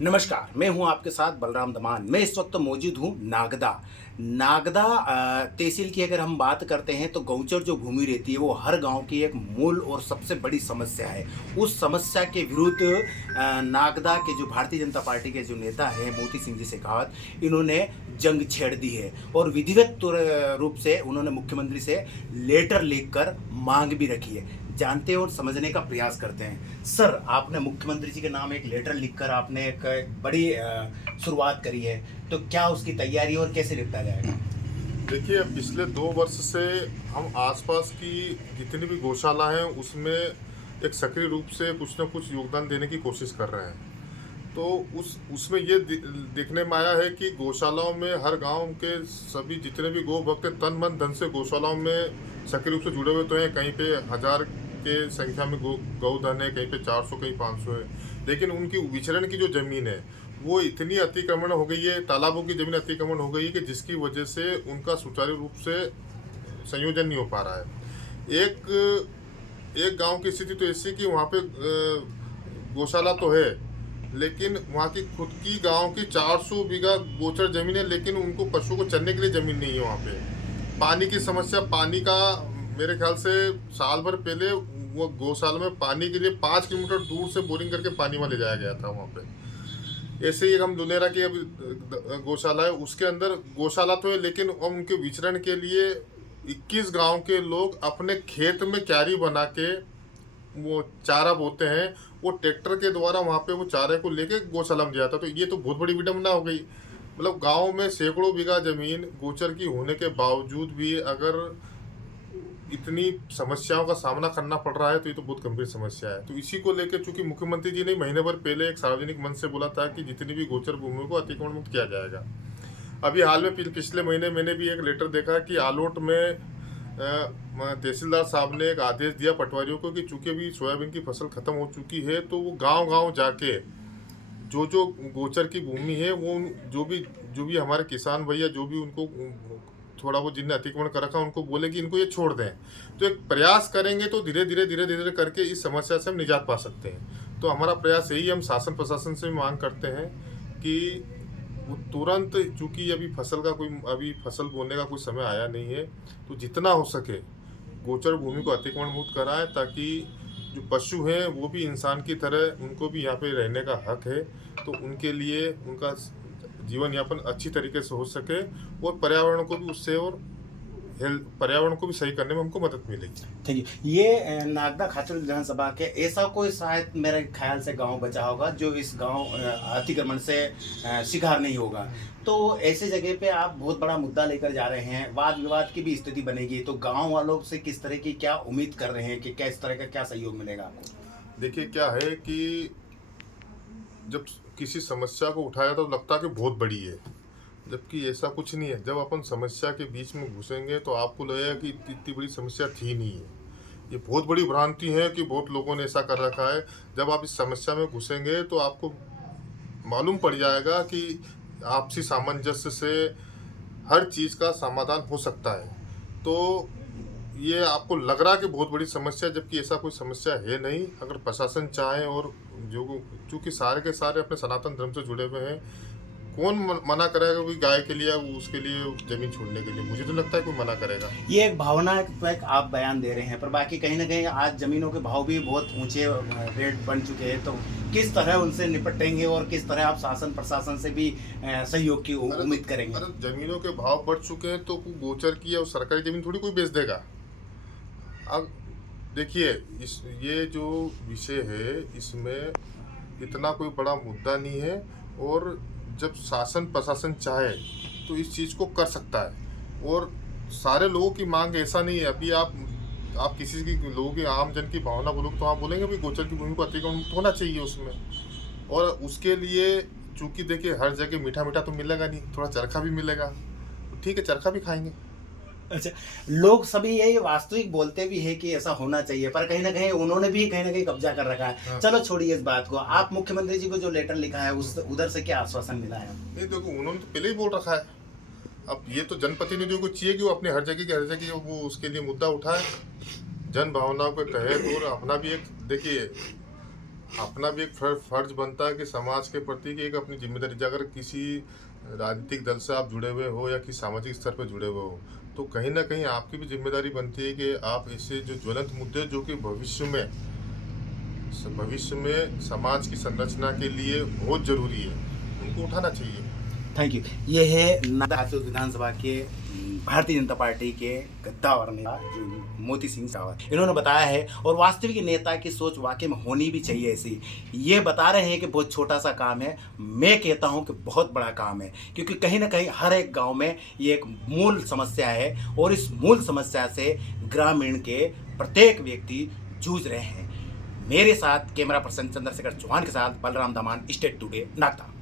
नमस्कार, मैं हूं आपके साथ बलराम दमान। मैं इस वक्त मौजूद हूं नागदा। नागदा तहसील की अगर हम बात करते हैं तो गौचर जो भूमि रहती है वो हर गांव की एक मूल और सबसे बड़ी समस्या है। उस समस्या के विरुद्ध नागदा के जो भारतीय जनता पार्टी के जो नेता हैं मोती सिंह जी शेखावत, इन्होंने जंग छेड़ दी है और विधिवत रूप से उन्होंने मुख्यमंत्री से लेटर लिखकर मांग भी रखी है। जानते हैं और समझने का प्रयास करते हैं। सर, आपने मुख्यमंत्री जी के नाम एक लेटर लिखकर आपने एक बड़ी शुरुआत करी है, तो क्या उसकी तैयारी और कैसे निपटा जाएगा? देखिए, पिछले 2 वर्ष से हम आसपास की जितनी भी गौशाला हैं उसमें एक सक्रिय रूप से कुछ न कुछ योगदान देने की कोशिश कर रहे हैं। तो उसमें ये देखने में आया है कि गौशालाओं में हर गांव के सभी जितने भी गौ भक्त तन मन धन से गौशालाओं में सक्रिय रूप से जुड़े हुए तो हैं। कहीं पे 1000 के संख्या में गौधन है, कहीं पे 400, कहीं 500 है। लेकिन उनकी विचरण की जो जमीन है वो इतनी अतिक्रमण हो गई है, तालाबों की जमीन अतिक्रमण हो गई है कि जिसकी वजह से उनका सुचारू रूप से संयोजन नहीं हो पा रहा है। एक गांव की स्थिति तो ऐसी कि वहाँ पे गौशाला तो है, लेकिन वहाँ की खुद की गांव की 400 बीघा गोचर जमीन है, लेकिन उनको पशुओं को चरने के लिए जमीन नहीं है। वहाँ पे पानी की समस्या, पानी का मेरे ख्याल से साल भर पहले वो गौशाला में पानी के लिए 5 किलोमीटर दूर से बोरिंग करके पानी वहाँ ले जाया गया था। वहाँ पे ऐसे ही हम दुनेरा की अभी गौशाला है, उसके अंदर गौशाला तो है, लेकिन उनके विचरण के लिए 21 गांव के लोग अपने खेत में क्यारी बना के वो चारा बोते हैं। वो ट्रैक्टर के द्वारा वहाँ पे वो चारे को लेके गौशाला में जाता। तो ये तो बहुत बड़ी विडंबना हो गई। मतलब गांव में सैकड़ों बीघा जमीन गोचर की होने के बावजूद भी अगर इतनी समस्याओं का सामना करना पड़ रहा है तो ये तो बहुत गंभीर समस्या है। तो इसी को लेकर चूंकि मुख्यमंत्री जी ने महीने भर पहले एक सार्वजनिक मंच से बोला था कि जितनी भी गोचर भूमि को अतिक्रमण मुक्त किया जाएगा। अभी हाल में पिछले महीने मैंने भी एक लेटर देखा कि आलोट में तहसीलदार साहब ने एक आदेश दिया पटवारियों को कि चूंकि अभी सोयाबीन की फसल खत्म हो चुकी है तो वो गांव-गांव जाके जो जो गोचर की भूमि है वो जो भी हमारे किसान भैया जो भी उनको थोड़ा वो जिनने अतिक्रमण कर रखा उनको बोले कि इनको ये छोड़ दें। तो एक प्रयास करेंगे तो धीरे धीरे करके इस समस्या से हम निजात पा सकते हैं। तो हमारा प्रयास यही, हम शासन प्रशासन से मांग करते हैं कि वो तुरंत, चूँकि अभी फसल बोने का कोई समय आया नहीं है, तो जितना हो सके गोचर भूमि को अतिक्रमण मुक्त कराएं, ताकि जो पशु हैं वो भी इंसान की तरह, उनको भी यहाँ पे रहने का हक है। तो उनके लिए उनका जीवन यापन अच्छी तरीके से हो सके और पर्यावरण को भी उससे और पर्यावरण को भी सही करने में हमको मदद मिलेगी। Thank you. ये नागदा खाचर विधानसभा के ऐसा कोई शायद मेरे ख्याल से गांव बचा होगा जो इस गांव अतिक्रमण से शिकार नहीं होगा। तो ऐसे जगह पे आप बहुत बड़ा मुद्दा लेकर जा रहे हैं, वाद विवाद की भी स्थिति बनेगी, तो गांव वालों से किस तरह की क्या उम्मीद कर रहे हैं कि क्या इस तरह का क्या सहयोग मिलेगा आपको? देखिए, क्या है कि जब किसी समस्या को उठाया तो लगता है कि बहुत बड़ी है, जबकि ऐसा कुछ नहीं है। जब अपन समस्या के बीच में घुसेंगे तो आपको लगेगा कि इतनी बड़ी समस्या थी नहीं है। ये बहुत बड़ी भ्रांति है कि बहुत लोगों ने ऐसा कर रखा है। जब आप इस समस्या में घुसेंगे तो आपको मालूम पड़ जाएगा कि आपसी सामंजस्य से हर चीज़ का समाधान हो सकता है। तो ये आपको लग रहा है कि बहुत बड़ी समस्या, जबकि ऐसा कोई समस्या है नहीं। अगर प्रशासन चाहे और जो, चूँकि सारे के सारे अपने सनातन धर्म से जुड़े हुए हैं, कौन मना करेगा कोई गाय के लिए, उसके लिए ज़मीन छोड़ने के लिए? मुझे तो लगता है कोई मना करेगा। ये एक भावनात्मक आप बयान दे रहे हैं, पर बाकी कहीं ना कहीं आज ज़मीनों के भाव भी बहुत ऊंचे रेट बन चुके हैं, तो किस तरह उनसे निपटेंगे और किस तरह आप शासन प्रशासन से भी सहयोग की उम्मीद करेंगे? अरे ज़मीनों के भाव बढ़ चुके हैं तो गोचर की या सरकारी ज़मीन थोड़ी कोई बेच देगा। अब देखिए, ये जो विषय है इसमें इतना कोई बड़ा मुद्दा नहीं है, और जब शासन प्रशासन चाहे तो इस चीज़ को कर सकता है। और सारे लोगों की मांग ऐसा नहीं है। अभी आप किसी की लोगों की आम जन की भावना बोलोगे तो आप बोलेंगे भाई गोचर की भूमि को अतिक्रमण मुक्त होना चाहिए उसमें। और उसके लिए चूँकि देखिए हर जगह मीठा मीठा तो मिलेगा नहीं, थोड़ा चरखा भी मिलेगा, तो ठीक है, चरखा भी खाएंगे। अच्छा, लोग सभी यही वास्तविक बोलते भी है कि ऐसा होना चाहिए, पर कहीं ना कहीं उन्होंने भी कहीं ना कहीं कब्जा कर रखा है। हाँ। चलो छोड़िए इस बात को, आप मुख्यमंत्री जी को जो लेटर लिखा है उस उधर से क्या आश्वासन मिला है? नहीं, देखो उन्होंने तो पहले ही बोल रखा है। अब ये तो जनप्रतिनिधियों को चाहिए कि वो अपने हर जगह वो उसके लिए मुद्दा उठाए, जन भावनाओं के तहत। और अपना भी एक देखिए, अपना भी एक फर्ज बनता है कि समाज के प्रति की एक अपनी जिम्मेदारी, अगर किसी राजनीतिक दल से आप जुड़े हुए हो या किसी सामाजिक स्तर पर जुड़े हुए हो, तो कहीं ना कहीं आपकी भी जिम्मेदारी बनती है कि आप ऐसे जो ज्वलंत मुद्दे जो कि भविष्य में समाज की संरचना के लिए बहुत जरूरी है, उनको उठाना चाहिए। Thank you. ये है नागदा विधानसभा के भारतीय जनता पार्टी के कद्दावर नेता जो मोती सिंह रावत, इन्होंने बताया है। और वास्तविक नेता की सोच वाकई में होनी भी चाहिए ऐसी। ये बता रहे हैं कि बहुत छोटा सा काम है, मैं कहता हूं कि बहुत बड़ा काम है, क्योंकि कहीं ना कहीं हर एक गांव में ये एक मूल समस्या है और इस मूल समस्या से ग्रामीण के प्रत्येक व्यक्ति जूझ रहे हैं। मेरे साथ कैमरा पर्सन चंद्रशेखर चौहान के साथ बलराम दमान, स्टेट टुडे, नागदा।